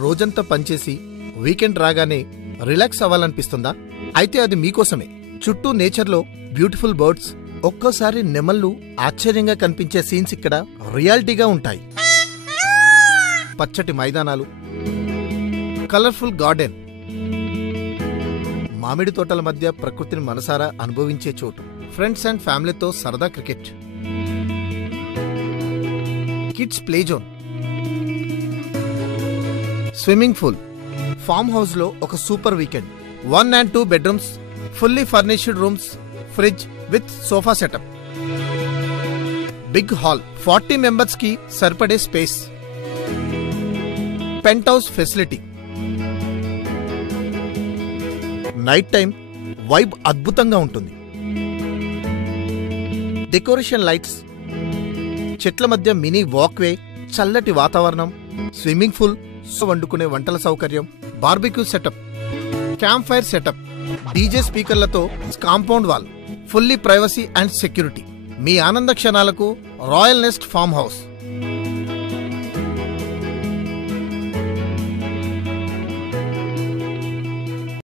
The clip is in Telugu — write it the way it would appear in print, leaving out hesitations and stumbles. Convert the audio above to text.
రోజంతా పనిచేసి వీకెండ్ రాగానే రిలాక్స్ అవ్వాలనిపిస్తుందా? అయితే అది మీకోసమే. చుట్టూ నేచర్లో బ్యూటిఫుల్ బర్డ్స్, ఒక్కోసారి నెమళ్ళు ఆశ్చర్యంగా కనిపించే సీన్స్ ఇక్కడ రియాలిటీగా ఉంటాయి. పచ్చటి మైదానాలు, కలర్ఫుల్ గార్డెన్, మామిడి తోటల మధ్య ప్రకృతిని మనసారా అనుభవించే చోటు, ఫ్రెండ్స్ అండ్ ఫ్యామిలీతో సరదా cricket, kids play zone, swimming pool, farm house లో ఒక super weekend, 1 and 2 bedrooms, fully furnished rooms, fridge with sofa setup, big hall, 40 members కి సరిపడే space, penthouse facility. Night time vibe అద్భుతంగా ఉంటుంది. డెకరేషన్ లైట్స్, చెట్ల మధ్య మినీ వాక్వే, చల్లటి వాతావరణం, స్విమ్మింగ్ పూల్, వండుకునే వంటల సౌకర్యం, barbecue setup, campfire setup, DJ స్పీకర్లతో compound wall, fully privacy and security. మీ ఆనంద క్షణాలకు రాయల్ నెస్ట్ ఫామ్ హౌస్.